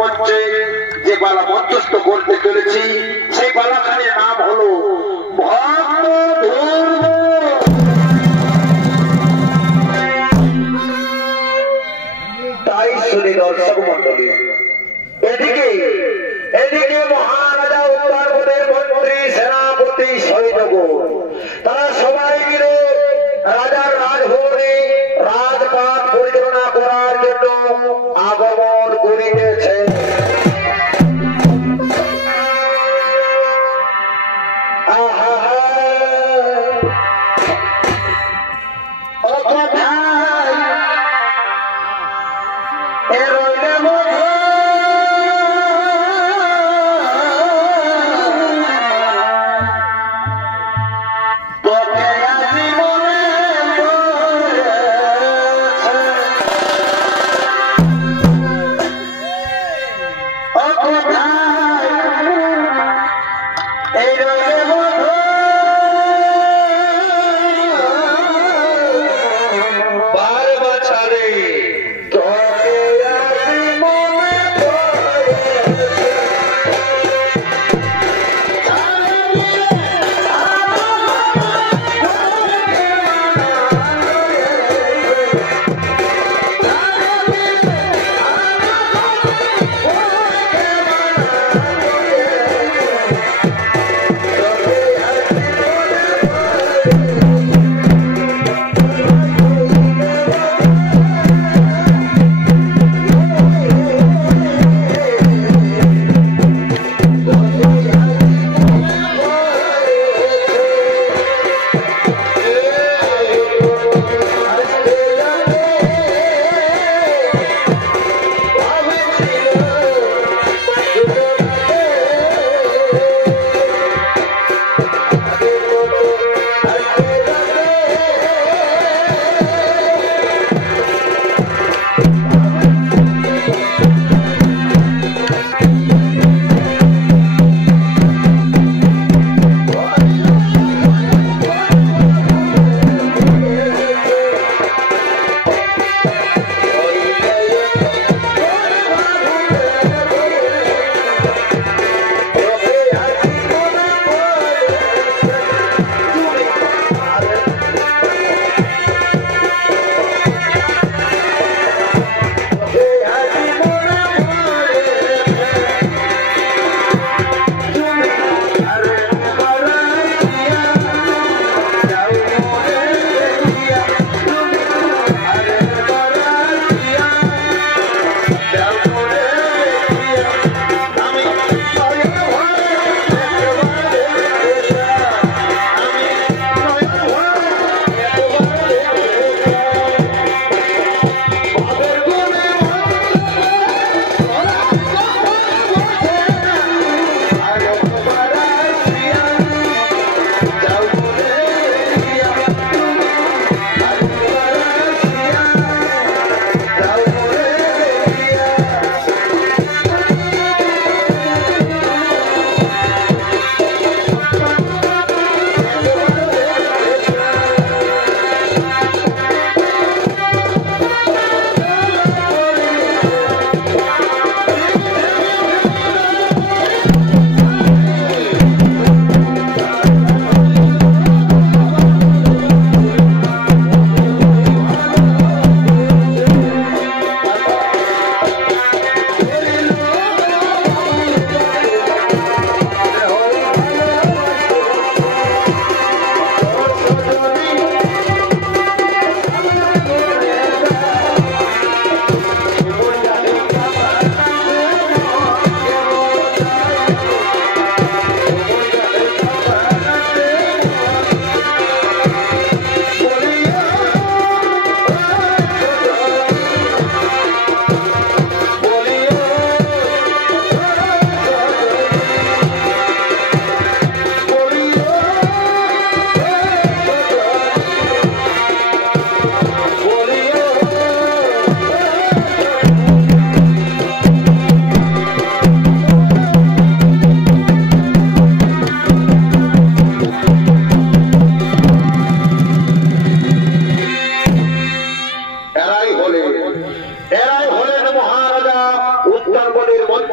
মঞ্চে যে পালা মঞ্চস্থ করতে চলেছি সেই পালাখানির নাম হলো ভক্ত ধর্ম। তাই শুনে দর্শক মন্ডলী, এদিকে এদিকে মহারাজা উত্তরপ্রদেশ মন্ত্রী সেনাপতি সৈন্যগণ তারা সবাই মিলে রাজার রাজভবনে রাজপাট পরিচালনা করার জন্য আগমন করিতেছে।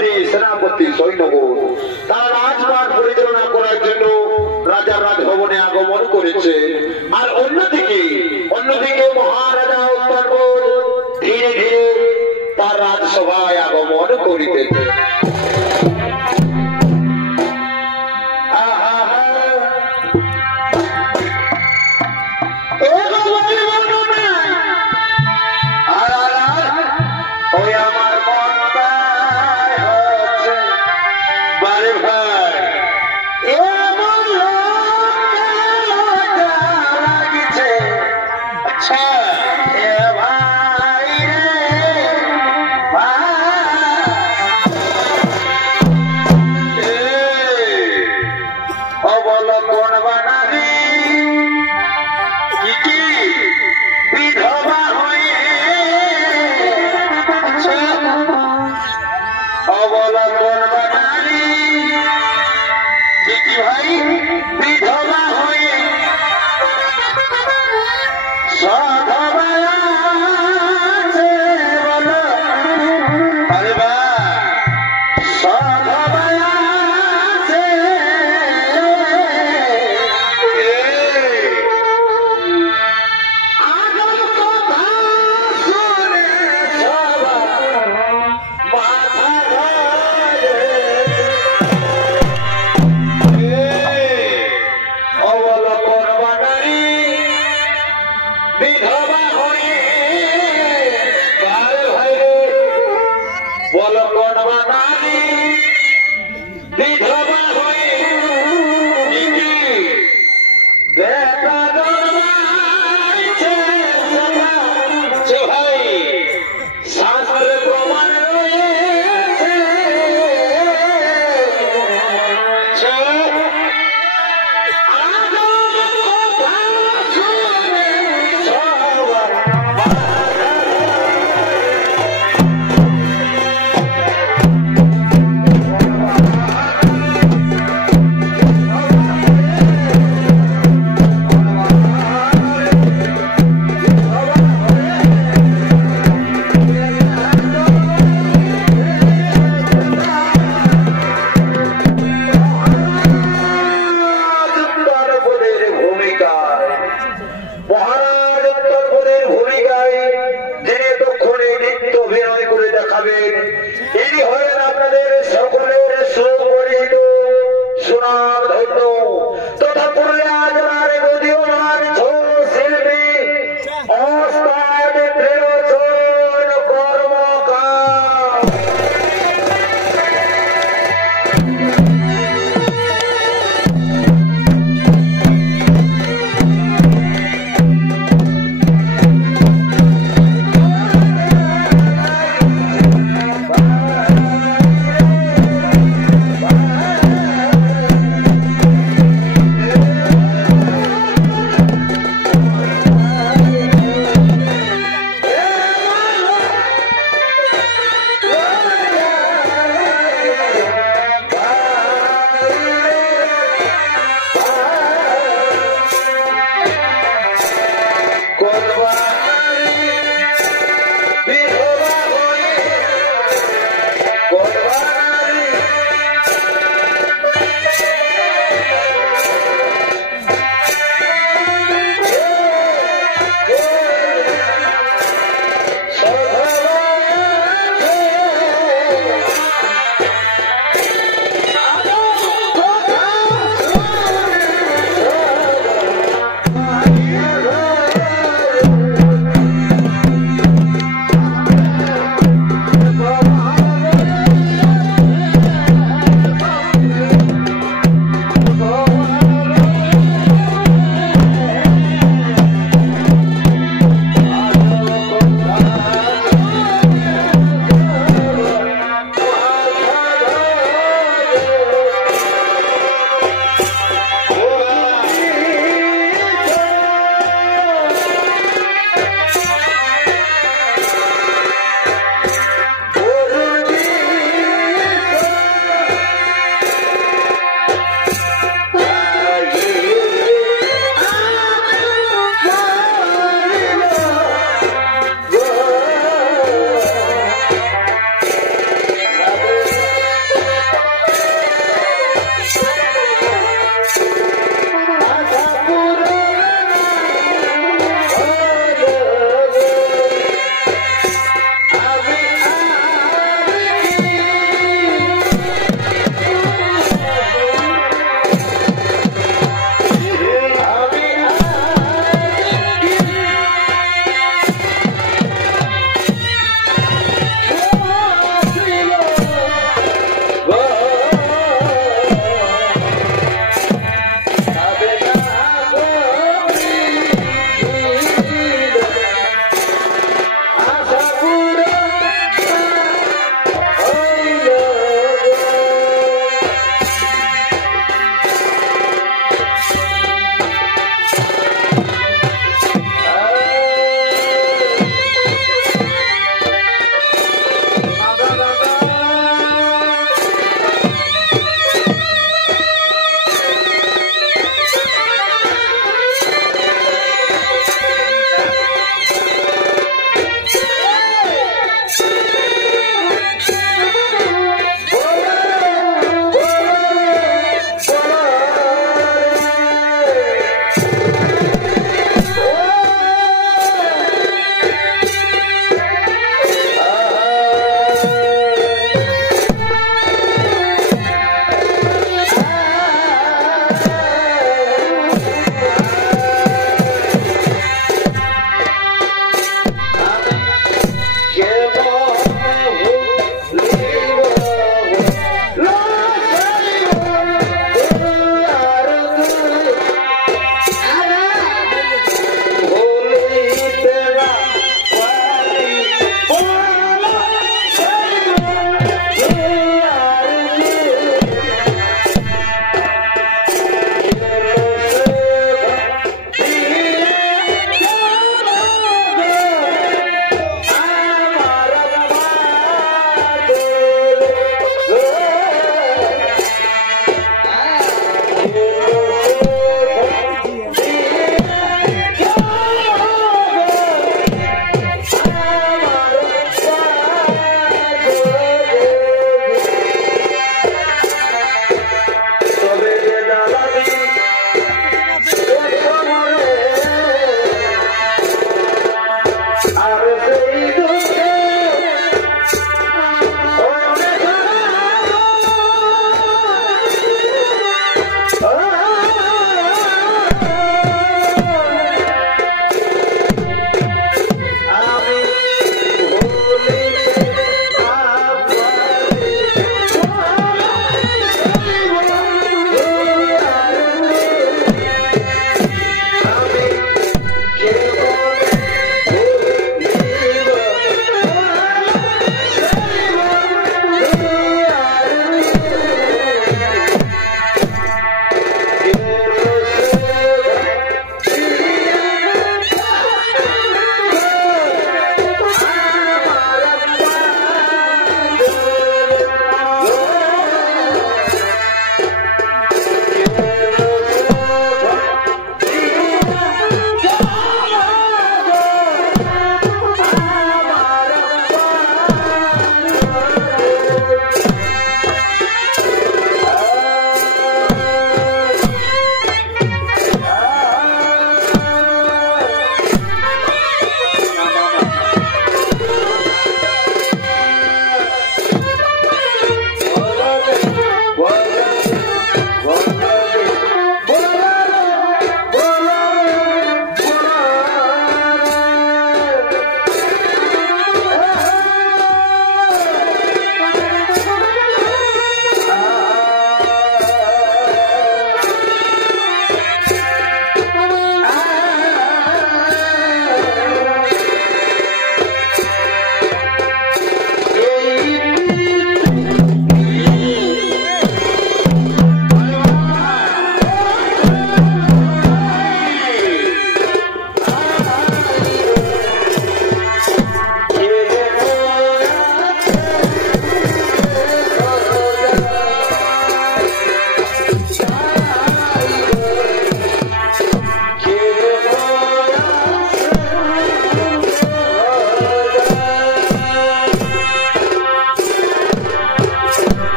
মন্ত্রী সেনাপতি সৈন্যগণ তারা রাজপাট পরিচালনা করার জন্য রাজার রাজভবনে আগমন করেছে। আর অন্যদিকে মহারাজা উত্তরগণ ধীরে ধীরে তার রাজসভায় আগমন করিতেছে।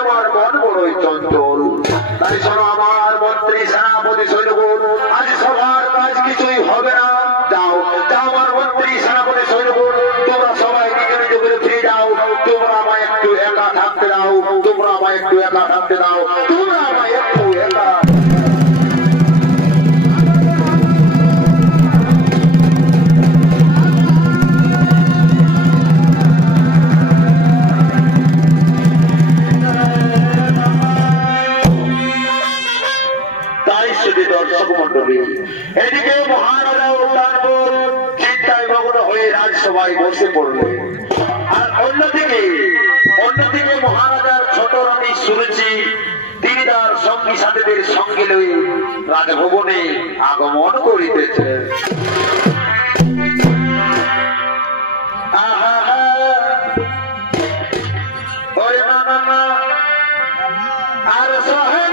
আমার মন বড়ই চঞ্চল। তাই শোনো আমার মন্ত্রী সেনাপতি সৈন্যগণ, আজ সবার কাজ কিছুই হবে না। যাও যাও আমার মন্ত্রী সেনাপতি সৈন্যগণ, তোমরা সবাই নিজ নিজ করে ফিরে যাও। তোমরা আমায় একটু একা থাকতে দাও, তোমরা আমায় একটু একা থাকতে দাও, তোমরা আমায় একটু একা। এদিকে মহারাজা উদ্যানপুর চিন্তায় মগ্ন হয়ে রাজসভায় বসে পড়লেন। আর অন্যদিকে মহারাজার ছোট রানী সুরুচি তিনি তার সঙ্গী সাথীদের সঙ্গে লয়ে রাজভবনে আগমন করিতেছেন। আর সহে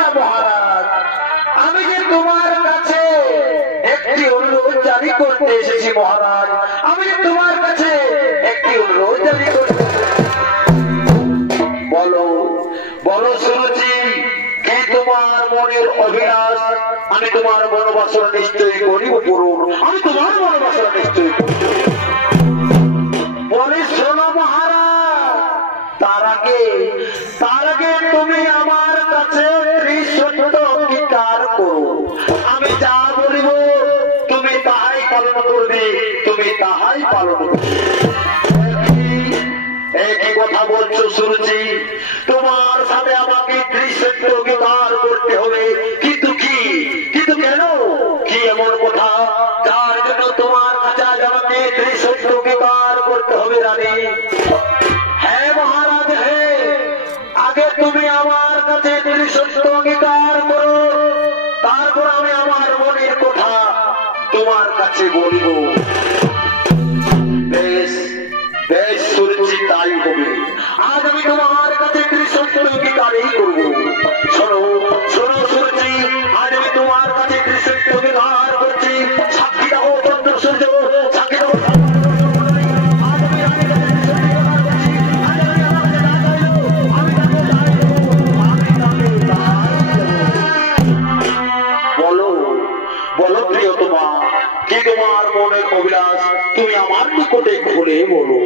না মহারাজ, আমি তোমার কাছে একটি অনুরোধ জারি করছি। বলো বলো সুরুচি, কি তোমার মনের অভিলাষ? আমি তোমার মনোবাসনা নিশ্চয়ই করিব পূরণ, আমি তোমার মনোবাসনা নিশ্চয়ই বলি। শোনো মহারাজ, তার আগে তুমি আমার কাছে সত্য অঙ্গীকার করো। আমি যা বলিব তুমি তাহাই পালন করবে, তুমি তাহাই পালন করবে। একই কথা বলছো সুরুচি, তোমার সাথে আমাকে সত্য অঙ্গীকার করতে হবে। কিন্তু কি, কিন্তু কেন, কি এমন কথা যার জন্য তোমার কাছে সত্যকে পার করতে হবে রানী। হ্যাঁ মহারাজ, হ্যাঁ, আগে তুমি আমার কাছে সত্য অঙ্গীকার করো, তারপর আমি আমার মনের কথা তোমার কাছে বলবো। বেশ বেশ, শুনেছি তাই হবে। আজ আমি তোমার কাছে সত্য অঙ্গীকারই করবো। শোনো শোনো, শুনেছি আজ আমি তোমার কাছে সত্য অঙ্গীকার করছি। সাক্ষী দাও চন্দ্র সূর্য, সাক্ষী দাও। বলো প্রিয়তমা, কি তোমার মনের অভিলাষ তুমি আমার নিকটে খুলে বলো।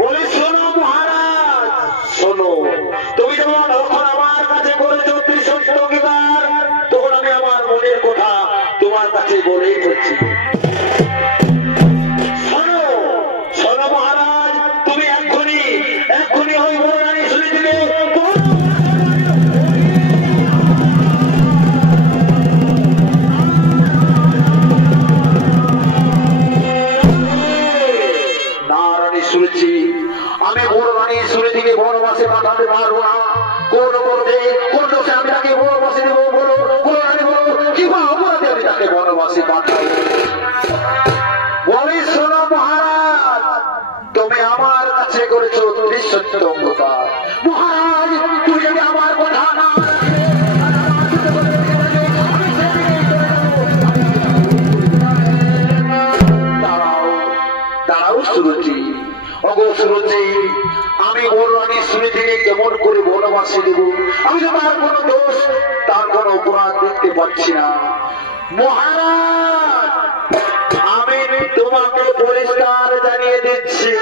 বলে শোনো মহারাজ, শোনো, তুমি যখন এখন আমার কাছে করেছো ত্রিসত্য অঙ্গীকার, তখন আমি আমার মনের কথা তোমার কাছে বলেই বলছি। শোনো শোনো মহারাজ, তুমি এক্ষুনি এক্ষুনি ওই মহারানী শুনে দিলে শুনেছি আমি বড় রানী শুনে থেকে বনবাসে পাঠাতে পারবো না। কোন করতে কোন দোষে আমি তাকে বনবাসে দেবো বলো, কোন রানী বলো, কিংবা অপরাধে আমি তাকে বনবাসে পাঠাবো। বলি শোনো মহারাজ, তুমি আমার কাছে করেছো ত্রিসত্য অঙ্গীকার। মহারাজ, তুমি যদি আমার কথা না আমি বড় রানী শুনে থেকে কেমন করে বনবাসে দেব? আমি তো তার কোন দোষ, তার কোন অপরাধ দেখতে পাচ্ছি না। মহারাজ, আমি তোমাকে পরিষ্কার জানিয়ে দিচ্ছি,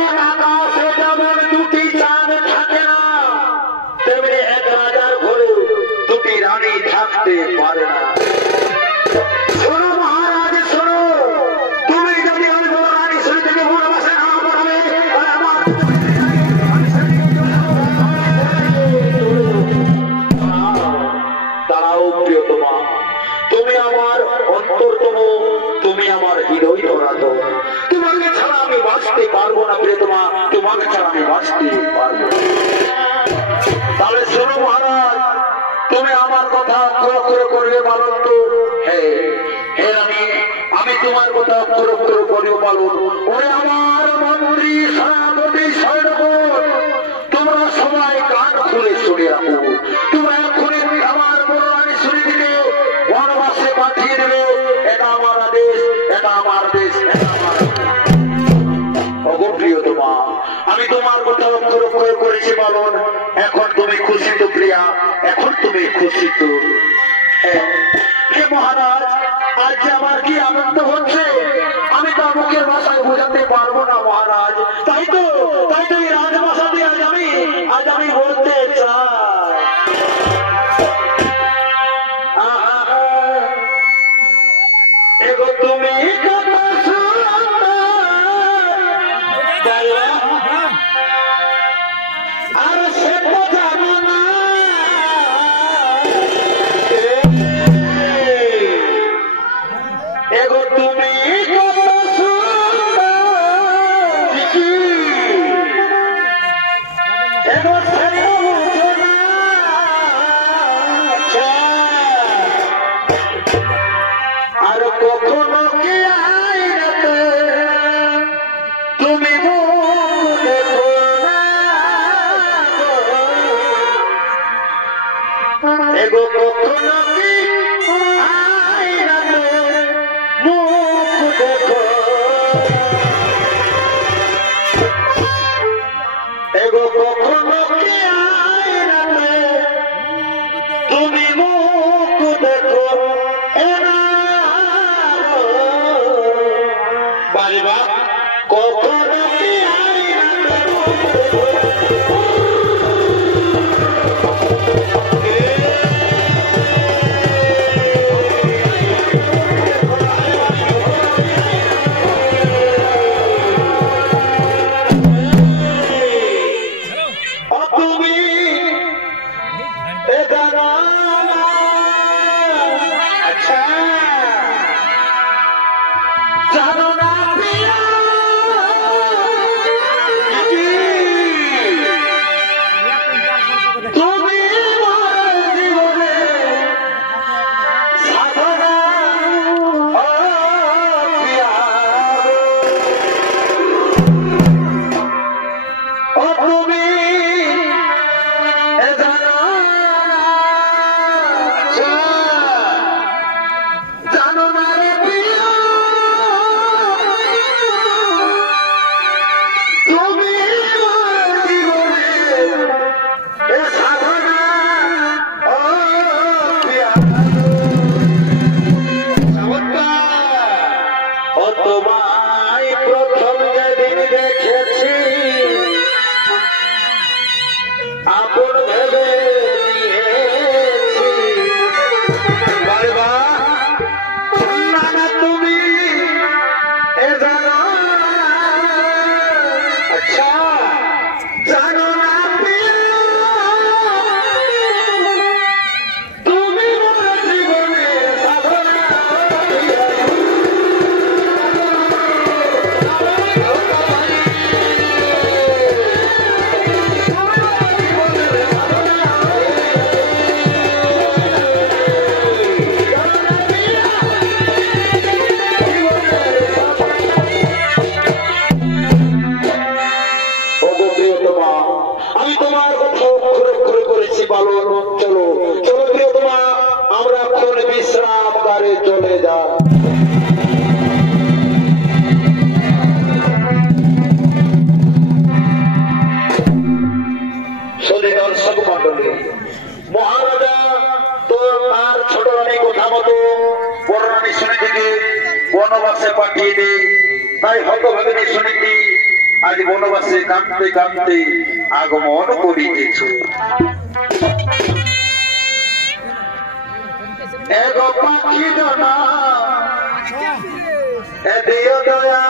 এক আকাশে যেমন দুটি চাঁদ থাকে না, তেমনি এক রাজার ঘরে দুটি রানী থাকতে পারে না। শোনো মহারাজ, শোনো, তুমি যদি ওই বড় রানী শুনে থেকে বনবাসে না পাঠাবে, দাঁড়াও প্রিয়তমা, তুমি আমার অন্তরতম, তুমি আমার হৃদয় ধরাতো। তোমাকে ছাড়া আমি বাঁচতে পারবো না প্রিয়তমা, তোমাকে ছাড়া আমি বাঁচতে পারবো না। তাহলে শোনো মহারাজ, তুমি আমার কথা অক্ষর অক্ষর করবে পালন তো? হ্যাঁ হে রানী, আমি তোমার কথা অক্ষর অক্ষর করবে পালন। ওরে আমার মন্ত্রী সেনাপতি সৈন্যগণ, তোমরা সবাই কান খুলে শুনে রাখো। তোমরা এক্ষুনি আমার বড় রানী শুনে দিলে বনবাসে পাঠিয়ে দেবে। এটা আমার আদেশ, এটা আমার দেশ, এটা আমার। প্রিয়তমা, আমি তোমার কথা অক্ষর অক্ষর করেছি পালন। এখন তুমি খুশি তো প্রিয়া? এখন তুমি খুশি তো? হে মহারাজ, আজ আমার কি আনন্দ হচ্ছে আমি তা মুখের ভাষায় বোঝাতে পারবো না মহারাজ। তাই তো এই রাজভাষাতে আজ আমি বলতে চাই। এগো তুমি আর সে তো জানো না, এগো তুমি কত সুন্দর, এগো সে তো বুঝো না। আর কখনো কি আইনাতে তুমি দেখো না, এগো কখনো কি আইনাতে মুখ দেখো, এগো কখনো কি আইনাতে তুমি মুখ দেখো। বাড়িবা কখনো কি আইনাতে মুখ দেখো। তোমায় প্রথম যেদিন দেখেছি আপন ভেবে নিয়েছি বাবা না তুমি এ জানো আচ্ছা জানো না তুমি মোর জীবনের সাধনা আমি তোমার কথা অক্ষরে অক্ষরে করেছি পালন। চলো চলো প্রিয়তমা আমরা এখন বিশ্রামাগারে চলে যা। দর্শক মন্ডলী মহারাজা তো তার ছোট রানী কথা মতো বড় রানী শুনেছিকে বনবাসে পাঠিয়ে দেয়। তাই হতভাগিনী শুনেছি আজ বনবাসে কাঁদতে কাঁদতে আগমন করিতেছে। এগো পাখি জনা এ দিও দয়া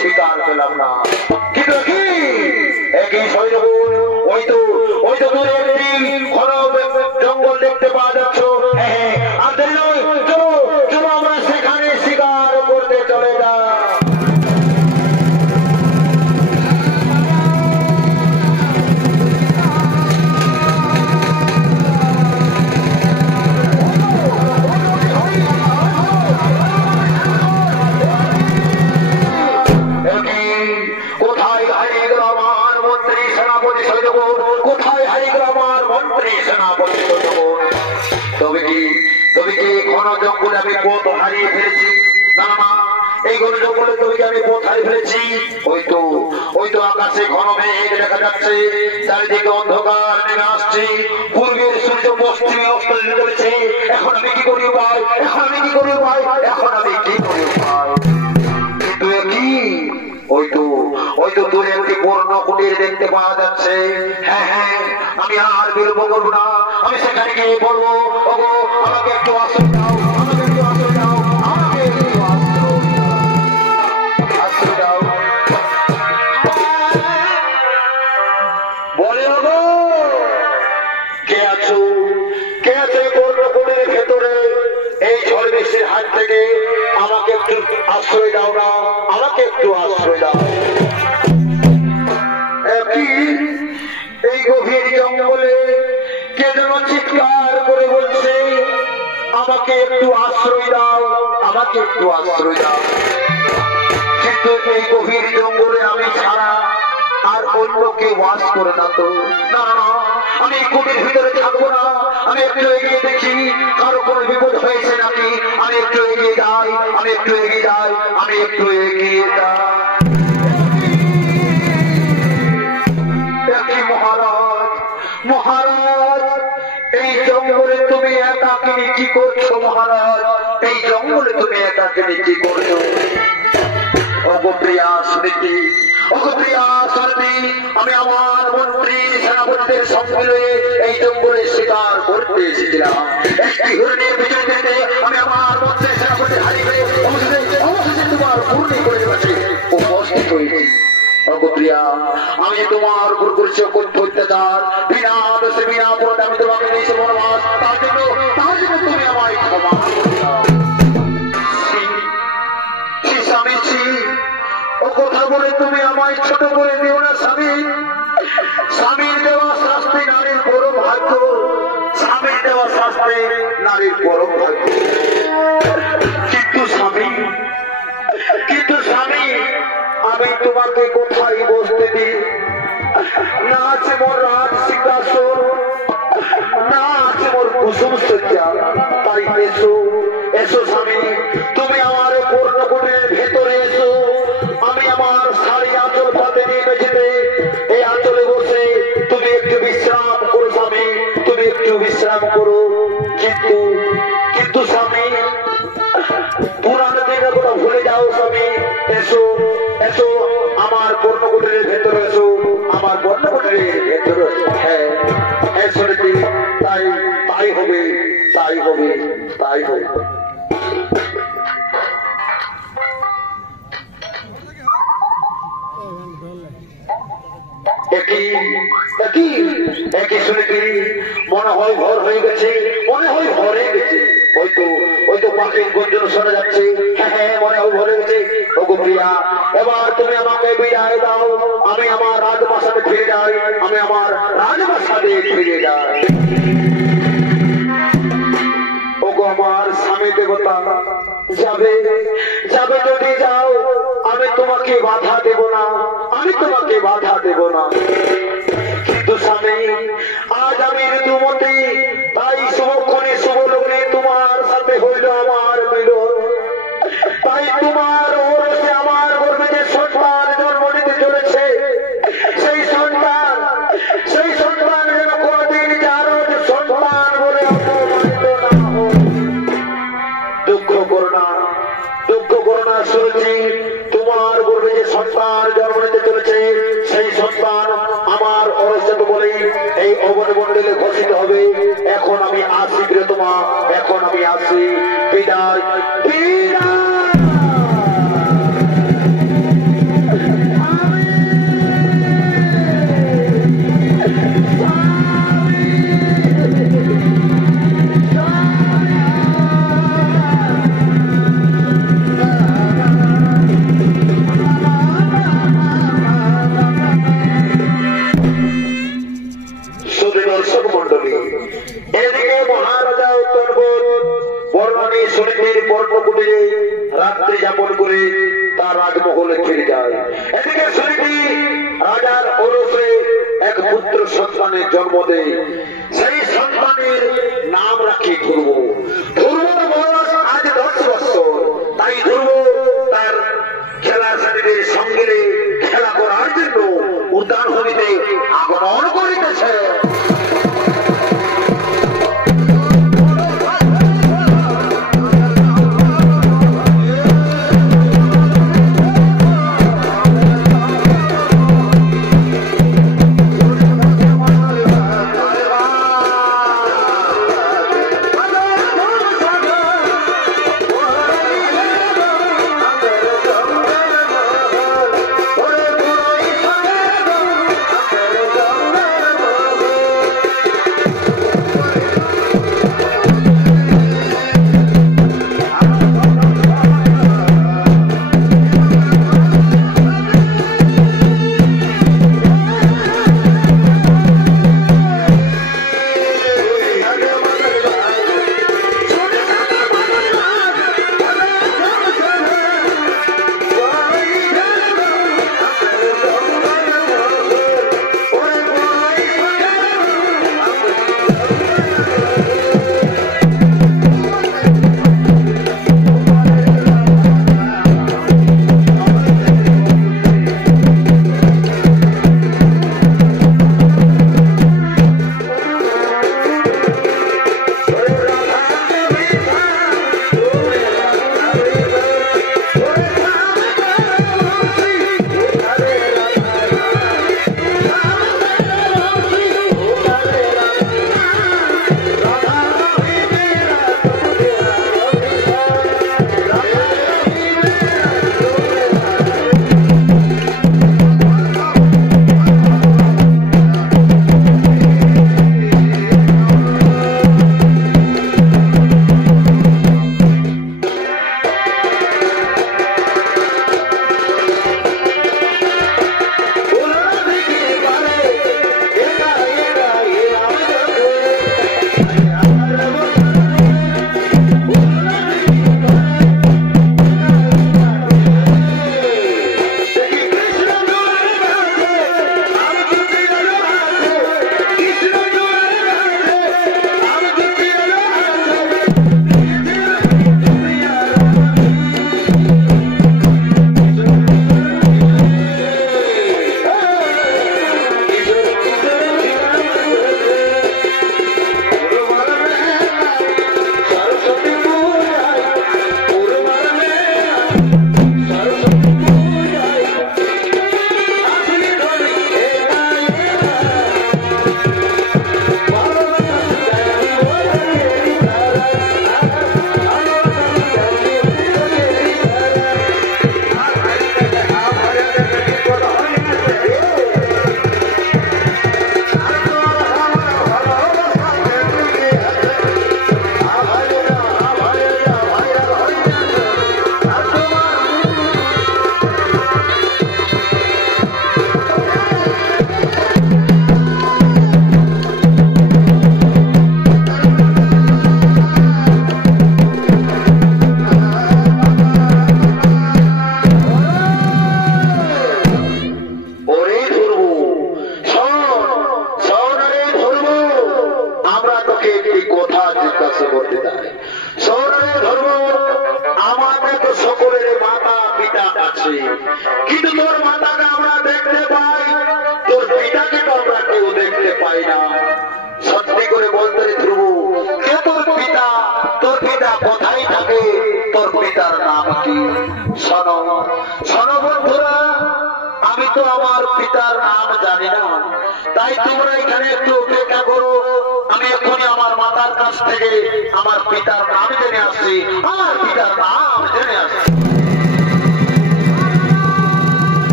শিকার পেলাম না কিন্তু কি একই সৈন্যগুণ ওই তো দূরে দেখতে পাওয়া যাচ্ছে। হ্যাঁ, আর দেরি নয়, চলো চলো আমরা সেখানে শিকার করতে চলে যাই। কোথায় হারিয়ে গেল আমার মন্ত্রী সেনাপতি সৈন্যগণ? কোথায় হারিয়ে গেল আমার মন্ত্রী সেনাপতি সৈন্যগণ? তবে কি ঘন জঙ্গলে আমি পথ হারিয়ে ফেলেছি? না না, এই ঘন জঙ্গলে তবে কি আমি পথ হারিয়ে ফেলেছি? ওই তো আকাশে ঘন মেঘ দেখা যাচ্ছে, চারিদিকে অন্ধকার নেমে আসছে, পূর্বের সূর্য পশ্চিমে অস্ত চলেছে। এখন আমি কি করি ভাই? এখন আমি কি করি ভাই? এখন আমি কি করি ভাই? কিন্তু কি ওই তো দূরে একটি পূর্ণ কুটির দেখতে পাওয়া যাচ্ছে। হ্যাঁ হ্যাঁ, আমি আর বিলম্ব করবো না, আমি সেখানে গিয়ে বলবো, ওগো আমাকে একটু আশ্রয় দাও, আমাকে একটু আশ্রয় দাও, আমাকে একটু আশ্রয় দাও। বলে ওগো কে আছো? কে আছে পূর্ণ কুটিরের ভেতরে? এই ঝড় বৃষ্টির হাত থেকে আমাকে একটু আশ্রয় দাও না, আমাকে একটু আশ্রয় দাও। এই গভীর জঙ্গলে কে যেন চিৎকার করে বলছে, আমাকে একটু আশ্রয় দাও, আমাকে একটু আশ্রয় দাও। কিন্তু এই গভীর জঙ্গলে আমি ছাড়া আর অন্য কেউ বাস করে না তো। না না, আমি কুটির ভিতরে থাকবো না, আমি একটু এগিয়ে দেখি কারো কোনো বিপদ হয়েছে নাকি। আমি একটু এগিয়ে যাই, আমি একটু এগিয়ে যাই, আমি একটু এগিয়ে যাই। মহারাজ, এই জঙ্গলে তুমি একাকিনী কি করছো? মহারাজ, এই জঙ্গলে তুমি একাকিনী কি করছো? অগপ্রিয়া স্মৃতি, অগপ্রিয়া স্মৃতি, আমি আমার মন্ত্রী সেনাপতিদের সঙ্গে লয়ে এই জঙ্গলে শিকার করতে এসেছিলাম। একটি হরিণের পিছনে যেতে আমি আমার মন্ত্রী সেনাপতি হারিয়ে অবশেষে তোমার পূর্ণ করে উপস্থিত হয়েছি। অগপ্রিয়া, আমি তোমার উপর করছি অকথ্য অত্যাচার, বিনা দোষে বিনা অপরাধে আমি তোমাকে দিয়েছি বনবাস, তার জন্য তুমি আমায় ক্ষমা করে দাও। স্বামী, ও কথা বলে তুমি আমায় ছোট করে দিও না স্বামী। স্বামীর দেওয়া শাস্তি নারীর বড় ভাগ্য, স্বামীর দেওয়া শাস্তি নারীর বড় ভাগ্য। কিন্তু স্বামী, আমি তোমাকে কোথায় বসতে দিই? না আছে মোর রাজ সিংহাসন, না আছে মোর কুসুম সজ্জা। তাই এসো এসো স্বামী, তুমি আমার পূর্ণ কুটিরের ভেতরে এসো। আমি আমার শাড়ি আঁচল পাতে নিয়ে বেঁচেতে এই আঁচলে বসে তুমি একটু বিশ্রাম করো স্বামী, তুমি একটু বিশ্রাম করো। কিন্তু স্বামী, পুরানো দিনের কথা ভুলে যাও স্বামী। এসো এসো, আমার পূর্ণকুটিরের ভেতরে এসো, আমার পূর্ণকুটিরের ভেতরে। হ্যাঁ হ্যাঁ, শুনেছি, তাই হবে, তাই হবে, তাই হবে। একই শুনেছি, মনে হয় ঘর হয়ে গেছে, মনে হয় ঘরে গেছে। ওই তো পাখির গর্জন শোনা যাচ্ছে। হ্যাঁ হ্যাঁ, মনে হয় ঘরে গেছে। ওগো প্রিয়া, এবার তুমি আমাকে বিদায় দাও, আমি আমার রাজপ্রাসাদে ফিরে যাই, আমি আমার রাজপ্রাসাদে ফিরে যাই। ওগো আমার স্বামী দেবতা, যাবে যাবে যদি যাও, আমি তোমাকে বাধা দেব না, আমি তোমাকে বাধা দেব না। কিন্তু স্বামী, আজ আমি ঋতুমতি, তাই শুভক্ষণে শুভ লগ্নে তোমার সাথে হইল আমার মিলন। তাই তোমার ওরসে আমার গর্ভে যে সন্তান জন্ম নিতে চলেছে, সেই সন্তান যেন কোনদিন যারো যে সন্তান বলে অপমানিত না হোক। দুঃখ করোনা শুনেছি তোমার গর্ভে যে সন্তান জন্ম নিতে চলেছে, সেই সন্তান আমার অরসত বলেই এই অবনমণ্ডলে ঘোষিত হবে। এখন আমি আসি প্রিয়তমা, এখন আমি আসি, বিদায় বিদায়। মন্ডলী। এদিকে মহারাজা উত্তরগণ বর্ণনী শরীরের পর্বকুটিরে রাত্রি যাপন করে তার রাজমহলে ফিরে যায়। এদিকে শরীরটি রাজার ওরসে এক পুত্র সন্তানের জন্ম দেয়। সেই সন্তানের নাম রাখে ধ্রুব। ধ্রুবর বয়স আজ 10 বছর। তাই ধ্রুব তার খেলার শরীরের সঙ্গে খেলা করার জন্য উদ্যান হইতে আগমন করিতেছে।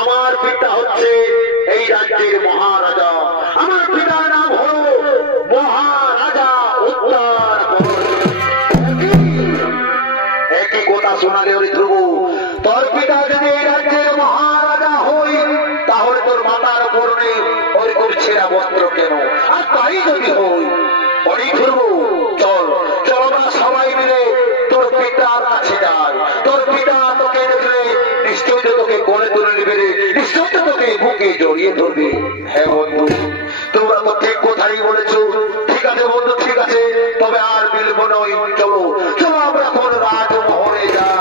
আমার পিতা হচ্ছে এই রাজ্যের মহারাজা। আমার পিতার নাম শোনালে ওই ধ্রুব, তোর পিতা যদি এই রাজ্যের মহারাজা হই তাহলে তোর মাতার পরনে ওই করছেরা বস্ত্র কেন? আর তাই যদি হই ওই ধ্রুব, চল চল আমরা সবাই মিলে তোর পিতার কাছে যাই। তোর পিতা তোকে দেখলে নিশ্চয় তো তোকে কোলে তুলে নেবে, নিশ্চয় তো তোকে বুকে জড়িয়ে ধরবে। হ্যাঁ বন্ধু, তোমরা তো ঠিক কথাই বলেছো। ঠিক আছে বন্ধু, ঠিক আছে, তবে আর বিলম্ব নয়, চলো চলো আমরা এখন রাজমহলে যাই।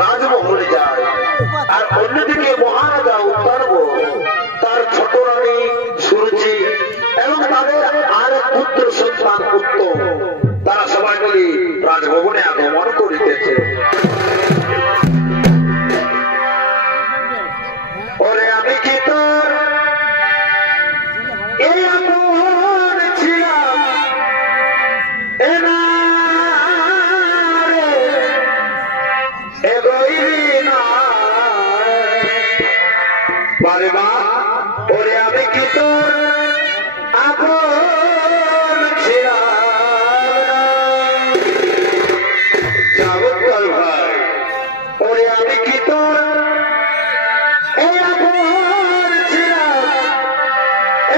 রাজমহলে যায়, আর অন্যদিকে মহারাজা উত্তর্ব তার ছোট রানী সুরুচি এবং তাদের আর এক পুত্র সন্তান উত্তম, তারা সবাই মিলে রাজভবনে আগমন করিতেছে। ওরে আমি কি তোর এই আপন ছিলাম, এ না ওরে আমি কি তোর আপন ছিলাম, যাবৎকাল ভাই ওরে আমি কি তোর এই আপন ছিলাম,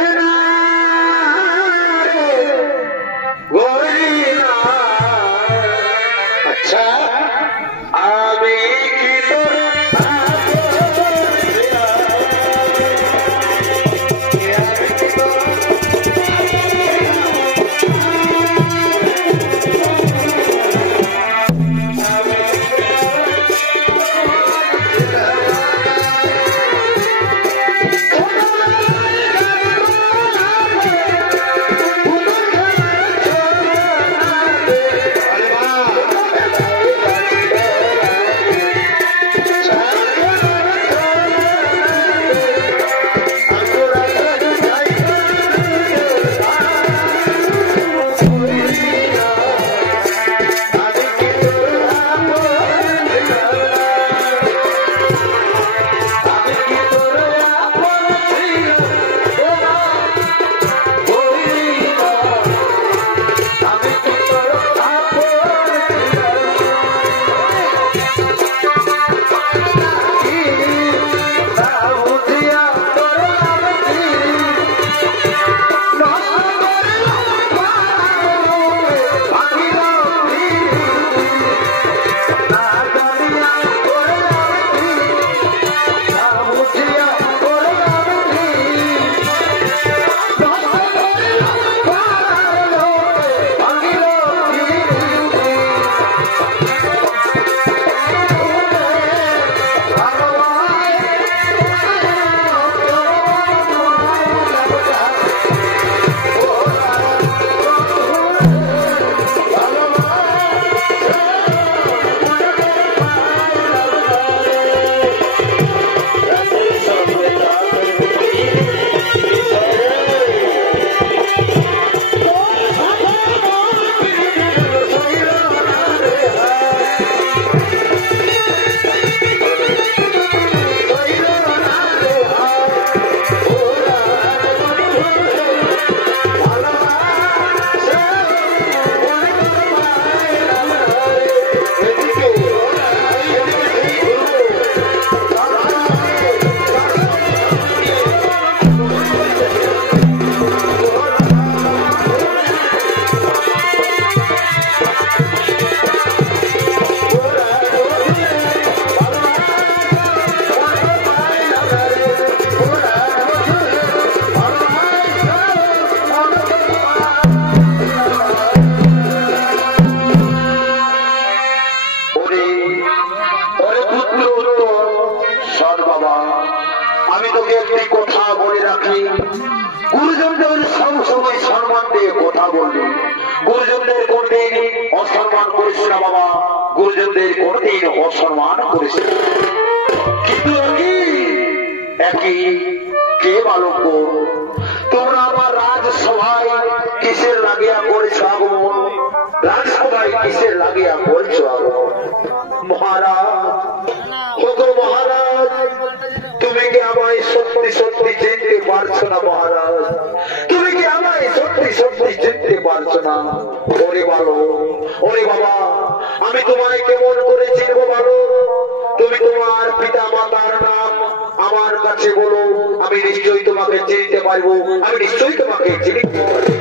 এ না রে গরি না। আচ্ছা আমি কি তোর আমি তোকে একটি কথা বলে রাখি, গুরুজনদের সবসময় সম্মান দিয়ে কথা বলবি। গুরুজনদের কোনদিন অসম্মান করিস না বাবা, গুরুজনদের কোনদিন অসম্মান করিস না। কিন্তু একই কে বালক, তোমরা আমার রাজসভায় কিসের লাগিয়া করেছ আগমন? রাজসভায় কিসের লাগিয়া করেছ আগমন? মহারাজ, তুমি কি আমায় সত্যি সত্যি চিনতে পারছো না? মহারাজ, তুমি কি আমায় সত্যি সত্যি চিনতে পারছো না? ওরে বলো, ওরে বাবা, আমি তোমায় কেমন করে চিনবো বলো? তুমি তোমার পিতা মাতার নাম আমার কাছে বলো, আমি নিশ্চয়ই তোমাকে চিনতে পারবো, আমি নিশ্চয়ই তোমাকে চিনতে পারবো।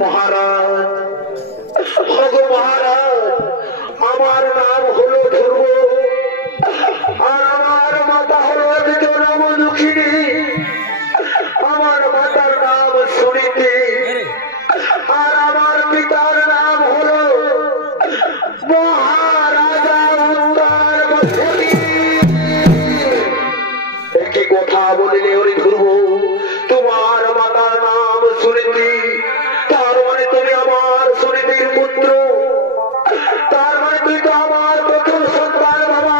মহারাজ, মহারাজ, আমার নাম হলো ধ্রুব, আর আমার মাতা হলো একজন দুঃখিনী, আমার মাতার নাম সুনীতি, আর আমার পিতার নাম হলো মহারাজা উত্তর। একই কথা বলিলে ওরে ধ্রুব, তোমার মাতার নাম সুনীতি, তার মানে তুমি আমার সুনীতির পুত্র, তার মানে তুই তো আমার প্রথম সন্তান বাবা।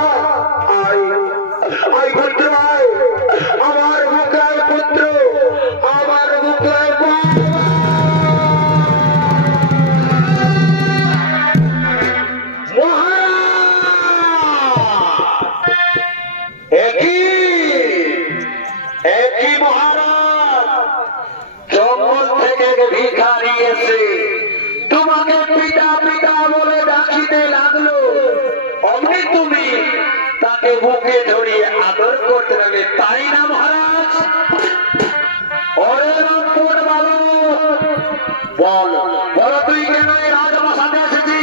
আই পুত্র, আমার মুখের পুত্র, আমার মুখের একই মহারাজ, জঙ্গল থেকে ভিখারি এসে তোমাকে পিতা পিতা বলে ডাকিতে লাগলো, অমনি তুমি তাকে বুকে ধরিয়ে আদর করতে লাগলে, তাই না মহারাজ? বল বল, তুই কেন এই রাজপ্রাসাদে এসেছি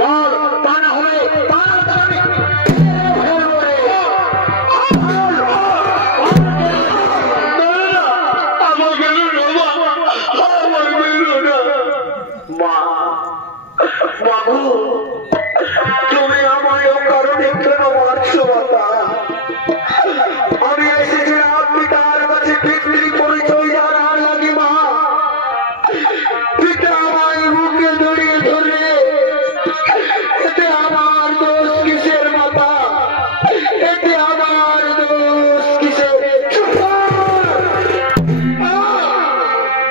বল, তা না হলে তুমি আমায় কারণে কেন মারছো মাতা? আমি এসেছিলাম পিতার কাছে পিতৃ পরিচয় জানার লাগে মা। পিতা আমায় বুকে জড়িয়ে ধরে, এতে আমার দোষ কিসের মাতা? এতে আমার দোষ কিসের?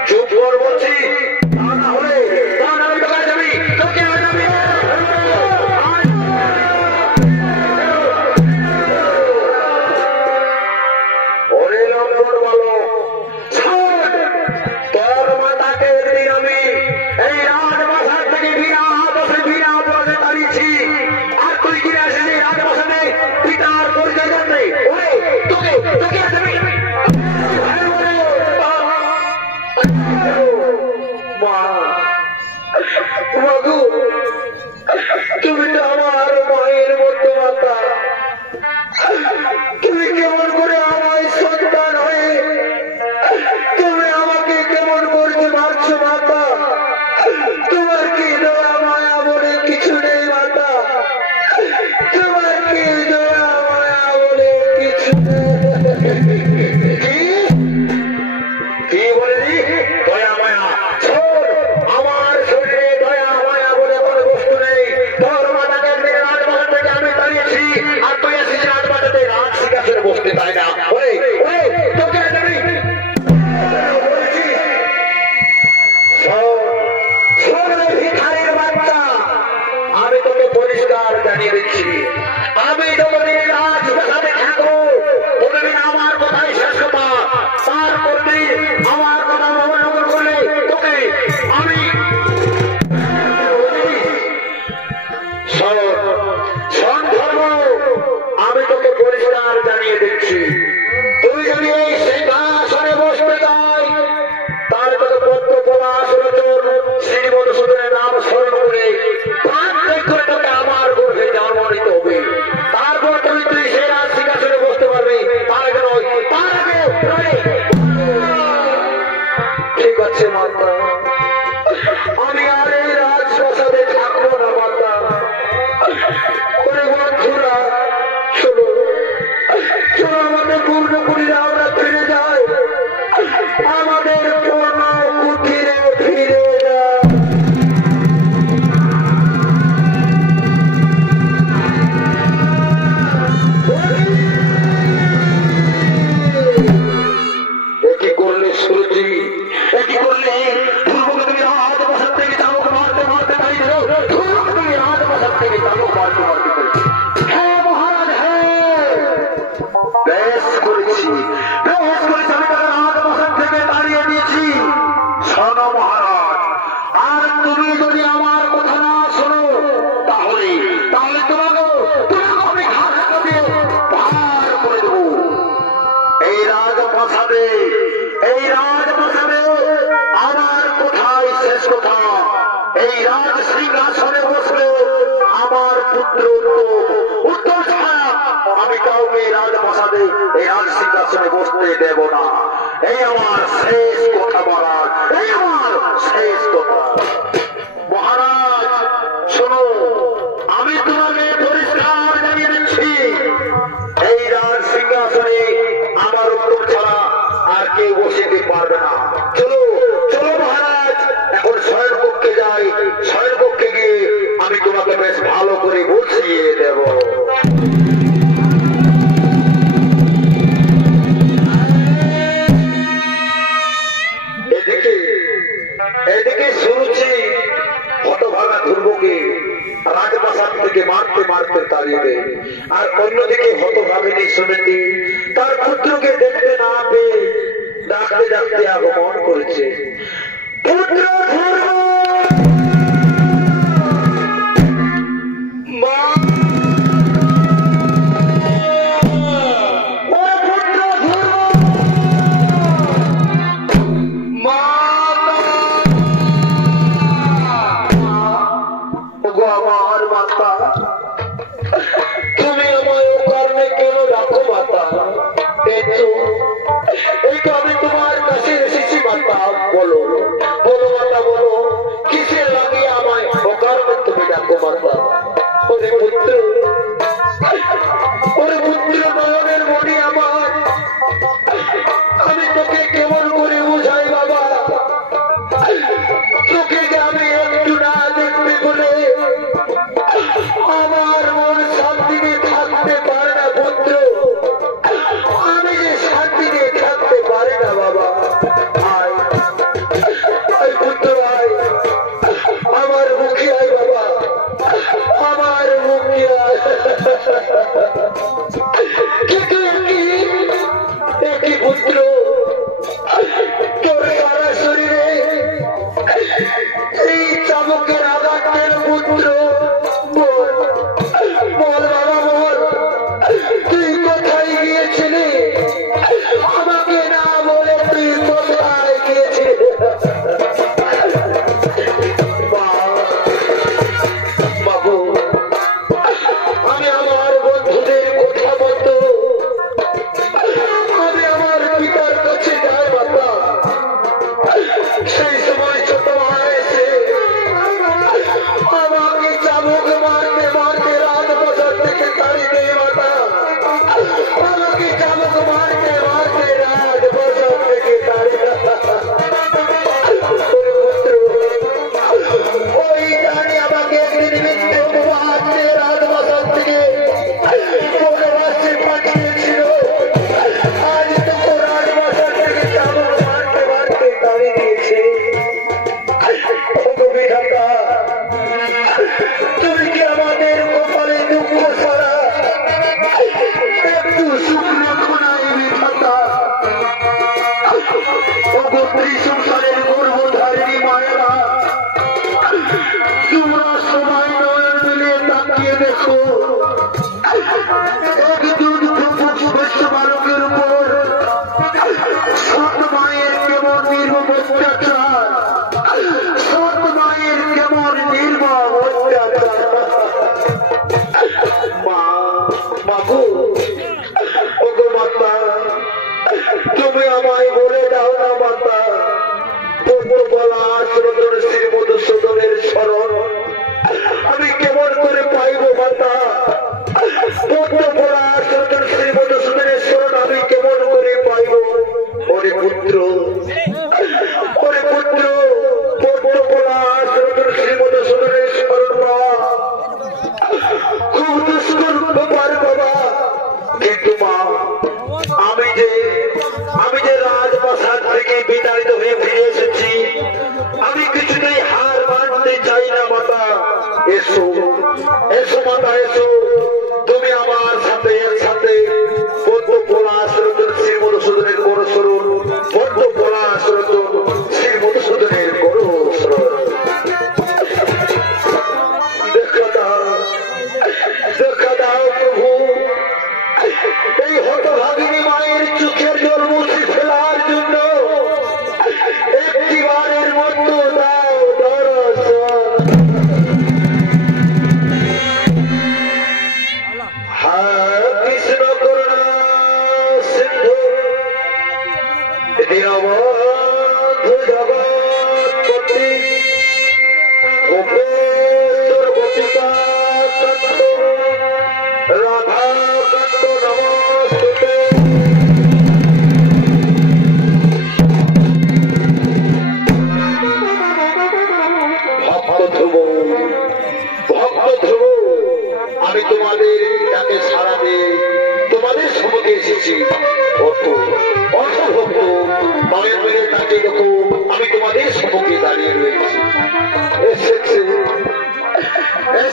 চুপ কর বলছি, তা না হলে যাবি, তোকে যাবি। তোর মাতাকে একদিন আমি এই রাজপ্রাসাদ থেকে বিনা বসে দাঁড়িয়েছি, আর তুই কিনে আসিস রাজপ্রাসাদে পিতার পরিচয় জানতে? তোকে তোকে আসবি তুমি তো আমার মায়ের মতো মাতা, তুমি কেমন করে আমায় সন্তান হয়ে তুমি আমাকে কেমন করতে মারছো মাতা? তোমার কি দয়া মায়া বলে কিছু নেই মাতা? তোমার কি দয়া মায়া বলে কিছু কি বললি? দয়া মায়া? আমার শরীরে দয়া মায়া বলে কোনো বস্তু নেই। তোর মাতাকে রাজবাসা থেকে আমি দাঁড়িয়েছি, আর তুই আসিস রাজবাসাতে রাজ সিংহাসনে বসতে, তাই না? তোকে ভিখারির বাচ্চা, আমি তোকে পরিষ্কার জানিয়ে দিচ্ছি, আমি যতদিন রাজপ্রাসাদে থাকবো ততদিন আমার কথাই শেষ কথা। তার প্রতি আমার কথা অবলম্বন করলে তোকে আমি আমি তোকে পরিষ্কার জানিয়ে দিচ্ছি, তুই যদি এই সিংহাসনে বসতে চাই, তার তোকে পদ্ম পলাশ রচন শ্রীমধুসূদনের নাম স্মরণ করে প্রাণ ত্যাগ করে তোকে আমার গর্ভে জন্ম নিতে হবে। তারপর তুই সেই রাজ সিংহাসনে বসতে পারবি, তার আগে নয়, তার আগে ঠিক আছে মাতা, আমি আর এই রাজপ্রাসাদে থাকবো না মাতা। বন্ধুরা চলো চলো, আমাকে পূর্ণ আমি রাজপ্রাসাদে এই রাজ সিংহাসনে বসতে দেব না। এই আমার শেষ কথা বলার, এই আমার শেষ কথা। মহারাজ শোনো, আমি তোমাকে পরিষ্কার জানিয়ে দিচ্ছি, এই রাজ সিংহাসনে আমার উত্তর ছাড়া আর কেউ বসিতে পারবে না। চলো চলো মহারাজ, এখন শয়ন কক্ষে যাই। শয়ন কক্ষে গিয়ে আমি তোমাকে বেশ ভালো করে বুঝিয়ে দেব। এদিকে শুনছি হতভাগা ধ্রুবকে রাজপ্রাসাদ থেকে মারতে মারতে তাড়িয়ে দেয়, আর অন্যদিকে হতভাগিনী সুনীতি তার পুত্রকে দেখতে না পেয়ে ডাকতে ডাকতে আগমন করেছে। পুত্র ধ্রুব, মা, ও পুত্র ধ্রুব, মা, আমার মাতা, তুমি আমায় ও কারণে কেন রাখো মাতা? এই তো আমি তোমার কাছে এসেছি মাতা। বলো বলো মাতা, বলো কিসের লাগিয়ে আমায় ও কারণে তুমি রাখো মাতা? ওরে পুত্র, ওরে পুত্র নয়নের মণি আমার, আমি তোকে কেমন করে বুঝাই বাবা? তোকে যে আমি একটু না দেখতে বলে আমার মন শান্তিতে থাকতে পারে না পুত্র। আমি যে শান্তিতে থাকতে পারি না বাবা। আয় আয় পুত্র, আয় আমার মুখে আয় বাবা, আমার মুখে আয়। একই পুত্র, তোর সারা শরীরে এই চাবুকের আঘাত কেন পুত্র? বল বল বাবা, বল তুই কোথায় গিয়েছিলি? আমাকে না বলে তুই কোথায় গিয়েছিলি? বাবু, আমি আমার বন্ধুদের কথা মতো আমি আমার পিতার কাছে যাই মাতা। সেই সময় ছোট ভাই এসে আমাকে চাবুক মারতে মারতে রাজপ্রাসাদ থেকে তাড়িয়ে দেয় মাতা। আমাকে চাবুক মারতে মারতে রাজপ্রাসাদ থেকে তাড়িয়ে পুত্র, ওই জানি আমাকে একদিন মিথ্যে উপহার দিয়ে রাজপ্রাসাদ থেকে বনবাসে পাঠিয়েছিল। আজ তো রাজপ্রাসাদ থেকে চাবুক মারতে মারতে তাড়িয়ে দিয়েছে। বিধাতা, তুমি কি আমাদের কপালে দুঃখ ছাড়া একটু সুখ রাখো নাই বিধাতা? সংসারের গর্ভধারিণী মায়েরা, তোমরা সবাই নয়ন মিলে তাকিয়ে দেখো, এক দুধ বৈশ্য বালকের উপর সৎ মায়ের কেমন নির্মম অত্যাচার, সৎ মায়ের কেমন নির্মম অত্যাচার। মা, বাবু, ওগো মাতা, তুমি আমায় বলে দাও না মাতা, পূর্ণবলা শ্রীমধুসূদনের শরণ আমি কেমন করে পাইব মাতা?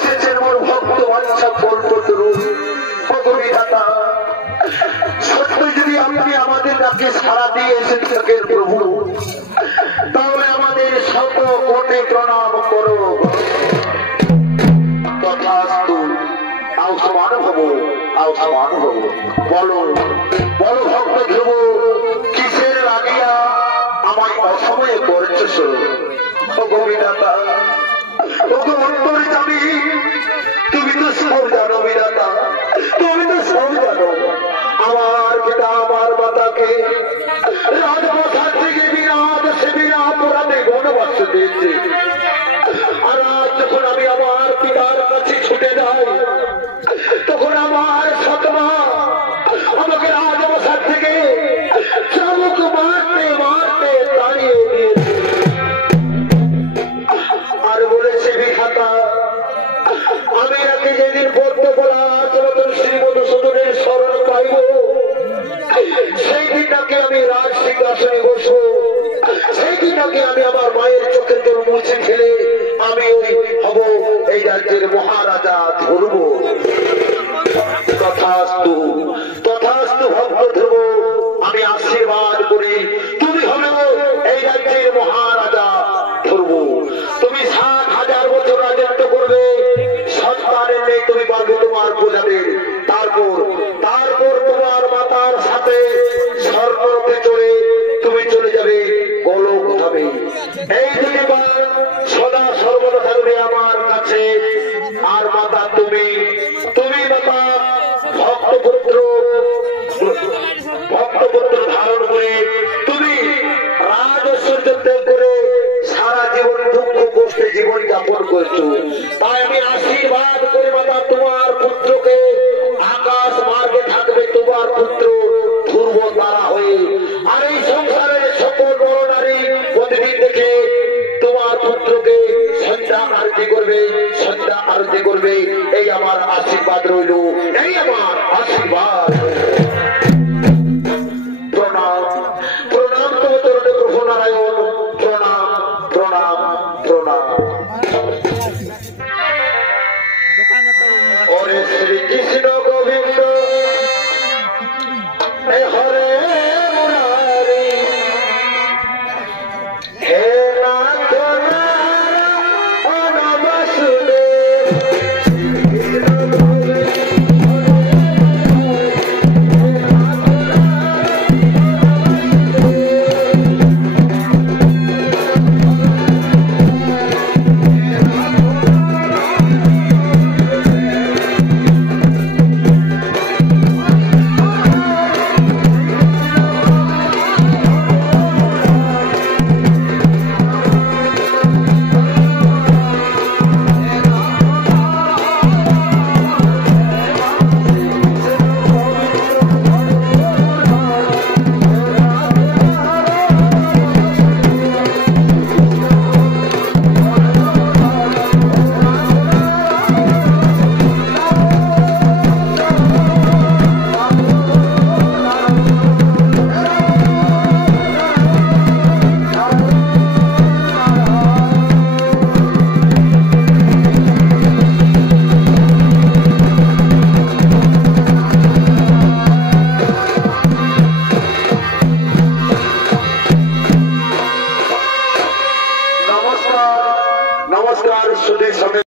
এসেছেন মোর ভক্ত বাঞ্ছা কল্পতরু। বিধাতা, সত্যি যদি আপনি আমাদের ডাকে সাড়া দিয়ে এসে থাকেন প্রভু, তাহলে আমাদের শত কোটি প্রণাম করো। তথাস্তু। আও সমান হব, আও সমান হব। বলো বলো ভক্ত ধ্রুব, কিসের লাগিয়া আমায় অসময়ে করছ? বিধাতা, অন্তরে যাবি, তুমি তো সব জানো বিধাতা, তুমি তো সব জানো। আমার পিতা আমার মাতাকে রাজপ্রসাদ থেকে বিনা দেশে বিনা অপরাধে বনবাস দিয়েছে। আর আজ যখন আমি আমার পিতার কাছে ছুটে যাই, তখন আমার সৎমা আমাকে রাজপ্রসাদ থেকে চাবুক মারতে মারতে তাড়িয়ে দিয়েছে। আর বলেছে বিধাতা, আমি একে যেদিন পড়তে বলা আচরণ শ্রীমদ সদনের স্মরণ পাইব, সেই দিনটাকে আমি রাজ সিংহাসনে বসবো। সেই দিনটাকে আমি আমার মায়ের চোখের জল মুছে ফেলে আমি ওই হব এই রাজ্যের মহারাজা ধরব। তথাস্তু তথাস্তু ভক্ত ধ্রুব, আমি আশীর্বাদ করি, তুমি হবে এই রাজ্যের মহারাজা ধরব। তুমি ৭,০০০ বছর রাজত্ব করবে, সন্তানের নেই তুমি পারবে তোমার বোঝাবে। তারপর তারপর তোমার মাতার সাথে স্বর্ণরথে চড়ে তুমি চলে যাবে গোলক ধামে। এই দুটি বার সদা সর্বদা থাকবে আমার কাছে। আর মাতা তুমি, তুমি মাতা ভক্তপুত্র ধারণ করে তুমি রাজ ঐশ্বর্য ত্যাগ করে সারা জীবন দুঃখ কষ্টে জীবন যাপন করছো। তাই আমি আশীর্বাদ করে মাতা তোমার পুত্রকে আকাশ মার্গে থাকবে তোমার পুত্র ধ্রুব তারা হয়ে। আর এই সংসারের সকল বড় নারী প্রতিদিন দেখে তোমার পুত্রকে সন্ধ্যা আরতি করবে, সন্ধ্যা আরতি করবে। এই আমার আশীর্বাদ রইল, এই আমার আশীর্বাদ। প্রণাম প্রণাম তোমার প্রভু নারায়ণ, প্রণাম প্রণাম প্রণাম। ওরে শ্রীকৃষ্ণ গোবিন্দ হরে মুরারি, হে নাথ নারায়ণ বাসুদেব। नमस्कार सुधीर समय